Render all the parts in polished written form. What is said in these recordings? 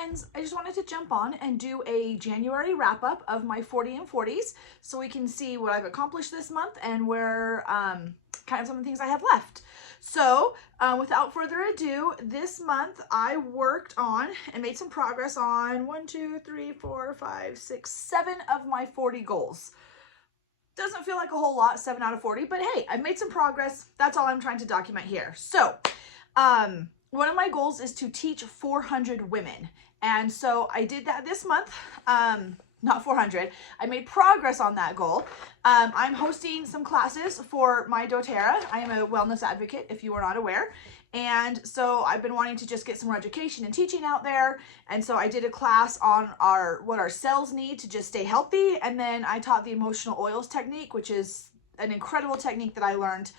friends, I just wanted to jump on and do a January wrap up of my 40 and 40s so we can see what I've accomplished this month and where kind of some of the things I have left. So without further ado, this month I worked on and made some progress on 7 of my 40 goals. Doesn't feel like a whole lot, 7 out of 40, but hey, I've made some progress. That's all I'm trying to document here. So one of my goals is to teach 400 women. And so I did that this month, not 400. I made progress on that goal. I'm hosting some classes for my doTERRA. I am a wellness advocate, if you are not aware. And so I've been wanting to just get some more education and teaching out there. And so I did a class on what our cells need to just stay healthy. And then I taught the emotional oils technique, which is an incredible technique that I learned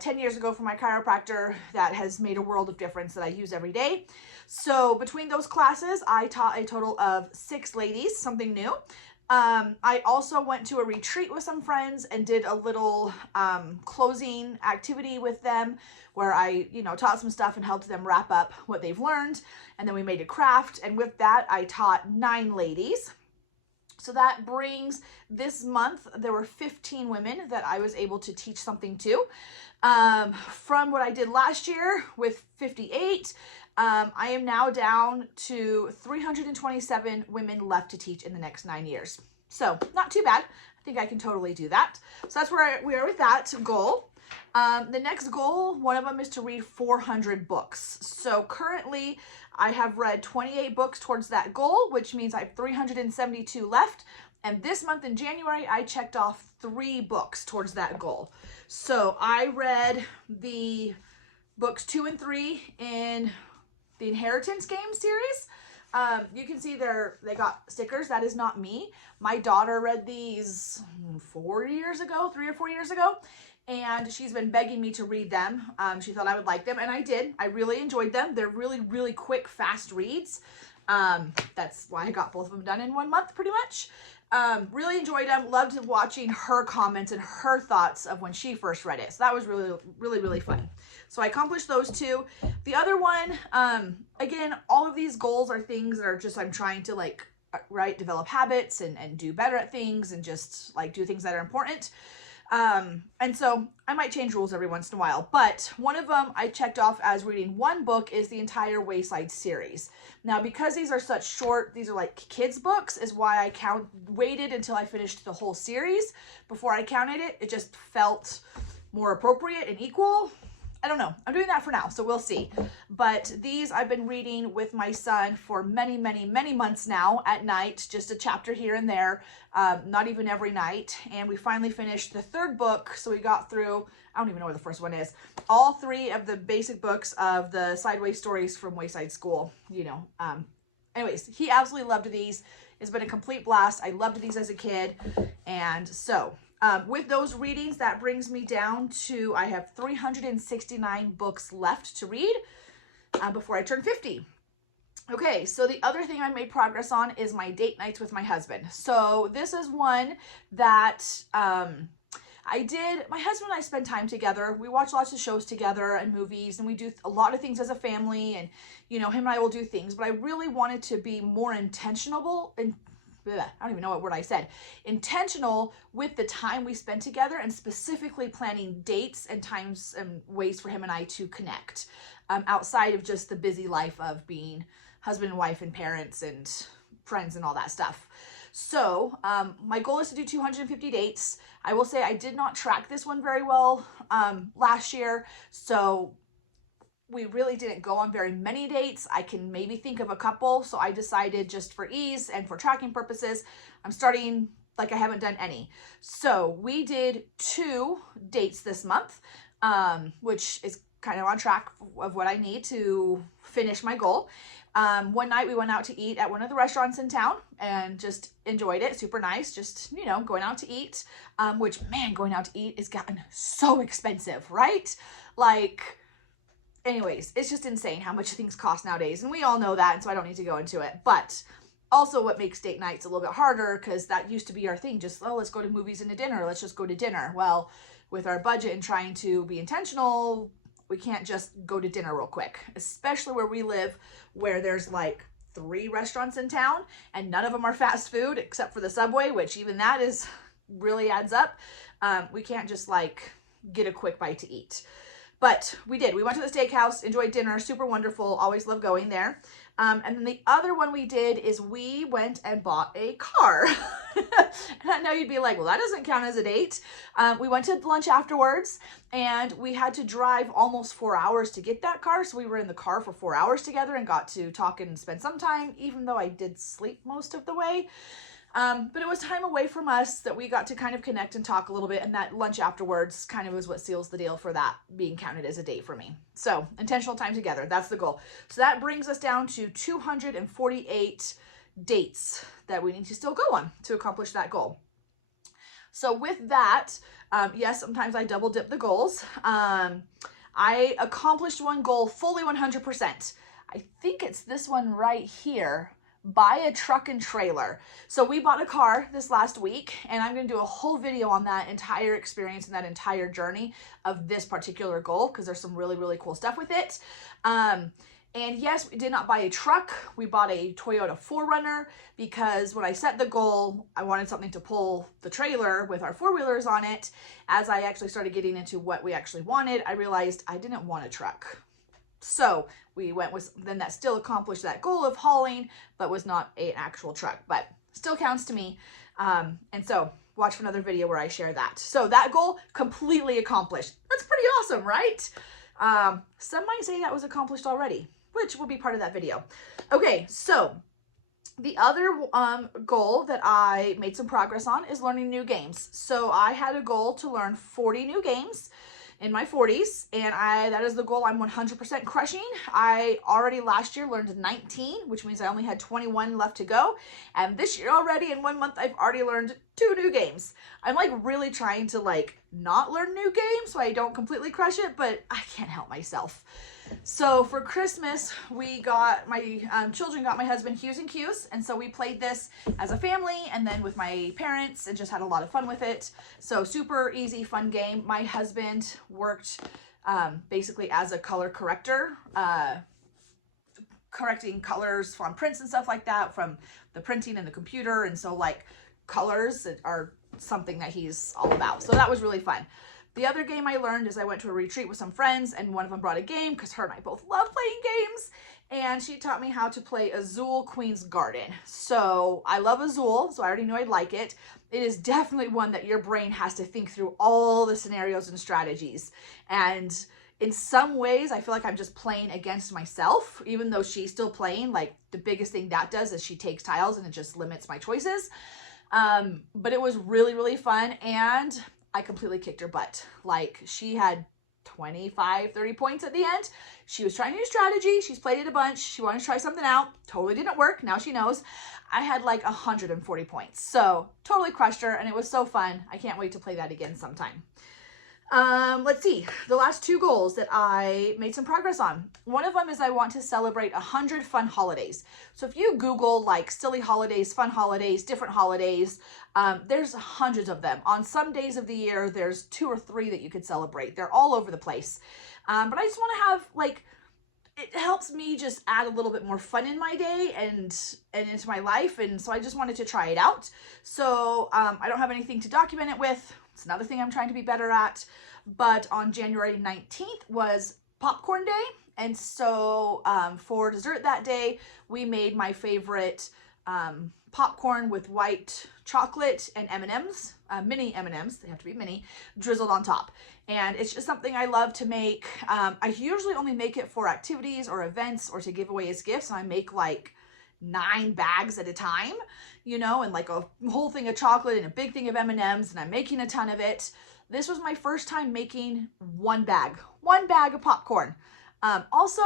10 years ago from my chiropractor that has made a world of difference that I use every day. So between those classes, I taught a total of 6 ladies something new. I also went to a retreat with some friends and did a little closing activity with them where I, taught some stuff and helped them wrap up what they've learned. And then we made a craft. And with that, I taught 9 ladies. So that brings this month, there were 15 women that I was able to teach something to. From what I did last year with 58, I am now down to 327 women left to teach in the next 9 years. So not too bad. I think I can totally do that. So that's where we are with that goal. The next goal, one of them is to read 400 books. So currently I have read 28 books towards that goal, which means I have 372 left. And this month in January, I checked off 3 books towards that goal. So I read the books 2 and 3 in the Inheritance game series. You can see they got stickers. That is not me. My daughter read these 4 years ago, 3 or 4 years ago, and she's been begging me to read them. She thought I would like them, and I did. I really enjoyed them. They're really, really quick, fast reads. That's why I got both of them done in 1 month, pretty much. Really enjoyed them. Loved watching her comments and her thoughts of when she first read it. So that was really, really, really fun. So I accomplished those 2. The other one, again, all of these goals are things that are just, I'm trying to develop habits and do better at things and just do things that are important. And so I might change rules every once in a while, but one of them I checked off as reading 1 book is the entire Wayside series. Now, because these are such short, these are like kids books, is why I waited until I finished the whole series before I counted it. It just felt more appropriate and equal. I don't know. I'm doing that for now, so we'll see. But these I've been reading with my son for many, many, many months now at night, just a chapter here and there, not even every night. And we finally finished the 3rd book, so we got through, I don't even know where the first one is, all 3 of the basic books of the Sideways stories from Wayside School, Anyways, he absolutely loved these. It's been a complete blast. I loved these as a kid. And so with those readings, that brings me down to, I have 369 books left to read before I turn 50. Okay, so the other thing I made progress on is my date nights with my husband. So this is one that I did. My husband and I spend time together. We watch lots of shows together and movies, and we do a lot of things as a family, and him and I will do things, but I really wanted to be more intentional and I don't even know what word I said. Intentional with the time we spend together and specifically planning dates and times and ways for him and I to connect outside of just the busy life of being husband and wife and parents and friends and all that stuff. So my goal is to do 250 dates. I will say I did not track this one very well last year. So we really didn't go on very many dates. I can maybe think of a couple. So I decided just for ease and for tracking purposes, I'm starting like I haven't done any. So we did 2 dates this month, which is kind of on track of what I need to finish my goal. One night we went out to eat at one of the restaurants in town and just enjoyed it. Super nice. Just, going out to eat, which, man, going out to eat has gotten so expensive, right? Anyways, it's just insane how much things cost nowadays. And we all know that, and so I don't need to go into it. But also what makes date nights a little bit harder, because that used to be our thing. Just, let's go to movies and to dinner. Let's just go to dinner. Well, with our budget and trying to be intentional, we can't just go to dinner real quick, especially where we live, where there's 3 restaurants in town, and none of them are fast food except for the Subway, which even that is really adds up. We can't just like get a quick bite to eat. But we did. We went to the steakhouse, enjoyed dinner, super wonderful. Always love going there. And then the other one we did is we went and bought a car. And I know you'd be like, well, that doesn't count as a date. We went to lunch afterwards, and we had to drive almost 4 hours to get that car. So we were in the car for 4 hours together and got to talk and spend some time, even though I did sleep most of the way. But it was time away from us that we got to kind of connect and talk a little bit, and that lunch afterwards kind of was what seals the deal for that being counted as a date for me. So intentional time together, that's the goal. So that brings us down to 248 dates that we need to still go on to accomplish that goal. So with that, yes, sometimes I double dip the goals. I accomplished one goal fully 100%. I think it's this one right here. Buy a truck and trailer. So we bought a car this last week, and I'm going to do a whole video on that entire experience and that entire journey of this particular goal, because there's some really, really cool stuff with it. And yes, we did not buy a truck. We bought a Toyota 4Runner because when I set the goal, I wanted something to pull the trailer with our 4-wheelers on it. As I actually started getting into what we actually wanted, I realized I didn't want a truck. So we went with, then that still accomplished that goal of hauling, but was not an actual truck, but still counts to me. And so watch for another video where I share that. So that goal completely accomplished. That's pretty awesome, right? Some might say that was accomplished already, which will be part of that video. Okay, so the other goal that I made some progress on is learning new games. So I had a goal to learn 40 new games in my 40s, and that is the goal I'm 100% crushing. I already last year learned 19, which means I only had 21 left to go. And this year already, in 1 month, I've already learned 2 new games. I'm like really trying to like not learn new games so I don't completely crush it, but I can't help myself. So for Christmas, we got, my children got my husband Hues and Cues, and so we played this as a family and then with my parents and just had a lot of fun with it. So super easy, fun game. My husband worked basically as a color corrector, correcting colors from prints and stuff like that from the printing and the computer, and so like colors are something that he's all about. So that was really fun. The other game I learned is I went to a retreat with some friends, and one of them brought a game because her and I both love playing games, and she taught me how to play Azul Queen's Garden. So I love Azul, so I already knew I'd like it. It is definitely one that your brain has to think through all the scenarios and strategies. And in some ways, I feel like I'm just playing against myself, even though she's still playing. Like the biggest thing that does is she takes tiles and it just limits my choices. But it was really, really fun, and I completely kicked her butt. Like she had 25, 30 points at the end. She was trying a new strategy. She's played it a bunch. She wanted to try something out. Totally didn't work. Now she knows. I had like 140 points. So totally crushed her, and it was so fun. I can't wait to play that again sometime. Let's see, the last 2 goals that I made some progress on. One of them is I want to celebrate 100 fun holidays. So if you Google like silly holidays, fun holidays, different holidays, there's hundreds of them. On some days of the year, there's 2 or 3 that you could celebrate. They're all over the place. But I just want to have like, it helps me just add a little bit more fun in my day and into my life. And so I just wanted to try it out. So I don't have anything to document it with. It's another thing I'm trying to be better at. But on January 19th was popcorn day. And so for dessert that day, we made my favorite popcorn with white chocolate and M&Ms, mini M&Ms, they have to be mini, drizzled on top. And it's just something I love to make. I usually only make it for activities or events or to give away as gifts. And I make like 9 bags at a time, you know, and like a whole thing of chocolate and a big thing of M&Ms, and I'm making a ton of it. This was my first time making one bag of popcorn. Also,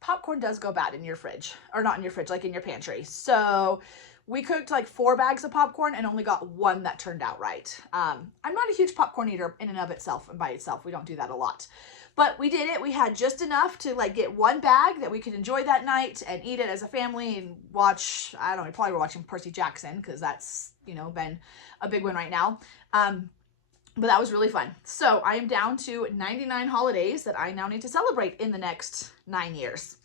popcorn does go bad in your fridge, or not in your fridge, like in your pantry. So we cooked like 4 bags of popcorn and only got 1 that turned out right. I'm not a huge popcorn eater in and of itself and by itself. We don't do that a lot. But we did it. We had just enough to like get 1 bag that we could enjoy that night and eat it as a family and watch, I don't know, we probably were watching Percy Jackson because that's, you know, been a big one right now. But that was really fun. So I am down to 99 holidays that I now need to celebrate in the next 9 years.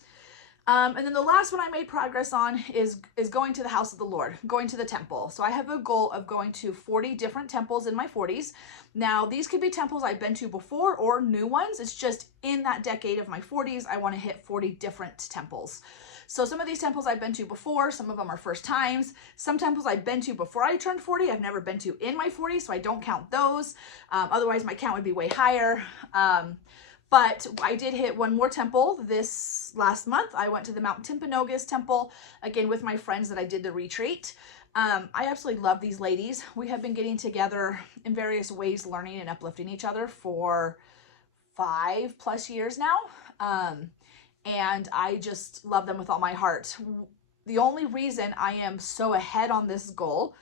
And then the last one I made progress on is going to the house of the Lord, going to the temple. So I have a goal of going to 40 different temples in my 40s. Now, these could be temples I've been to before or new ones. It's just in that decade of my 40s, I want to hit 40 different temples. So some of these temples I've been to before, some of them are first times. Some temples I've been to before I turned 40, I've never been to in my 40s, so I don't count those. Otherwise, my count would be way higher. But I did hit one more temple this last month. I went to the Mount Timpanogos temple, again, with my friends that I did the retreat. I absolutely love these ladies. We have been getting together in various ways, learning and uplifting each other for 5+ years now. And I just love them with all my heart. The only reason I am so ahead on this goal,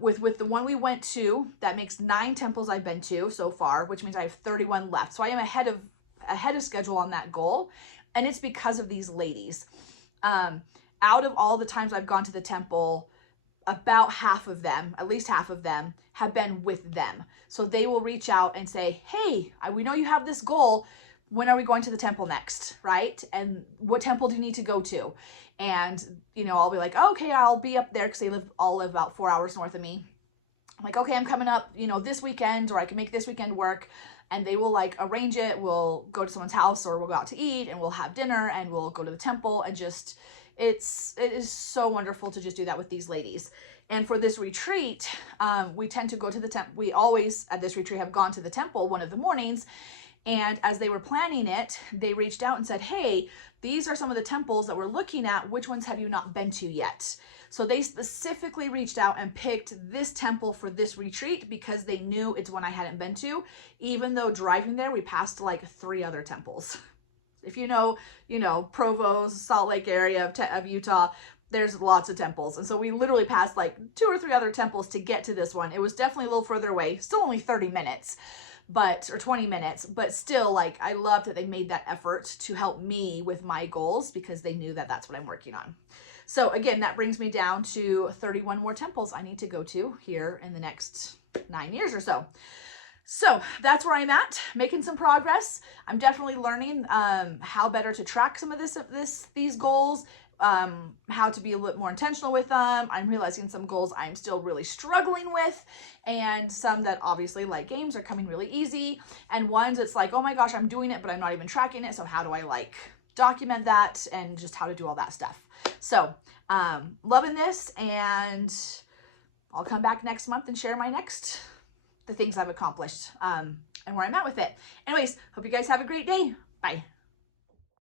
with the one we went to, that makes 9 temples I've been to so far, which means I have 31 left. So I am ahead of schedule on that goal, and it's because of these ladies. Out of all the times I've gone to the temple, about half of them, at least half of them, have been with them. So they will reach out and say, hey, we know you have this goal. When are we going to the temple next, right? And what temple do you need to go to? And, you know, I'll be like, okay, I'll be up there, because they all live about 4 hours north of me. I'm like, okay, I'm coming up, you know, this weekend, or I can make this weekend work. And they will like arrange it. We'll go to someone's house, or we'll go out to eat, and we'll have dinner, and we'll go to the temple, and just, it is so wonderful to just do that with these ladies. And for this retreat, we tend to go to the temple. We always at this retreat have gone to the temple one of the mornings. And as they were planning it, they reached out and said, hey, these are some of the temples that we're looking at. Which ones have you not been to yet? So they specifically reached out and picked this temple for this retreat because they knew it's one I hadn't been to. Even though driving there, we passed like 3 other temples. If you know, Provo, Salt Lake area of Utah, there's lots of temples. And so we literally passed like 2 or 3 other temples to get to this one. It was definitely a little further away, still only 30 minutes. Or 20 minutes, but still, like, I love that they made that effort to help me with my goals, because they knew that that's what I'm working on. So again, that brings me down to 31 more temples I need to go to here in the next 9 years or so. So that's where I'm at, making some progress. I'm definitely learning how better to track some of these goals, how to be a little more intentional with them. I'm realizing some goals I'm still really struggling with, and some that obviously, like games, are coming really easy, and ones it's like, oh my gosh, I'm doing it, but I'm not even tracking it. So how do I like document that, and just how to do all that stuff. So loving this, and I'll come back next month and share the things I've accomplished, and where I'm at with it. Anyways, hope you guys have a great day. Bye.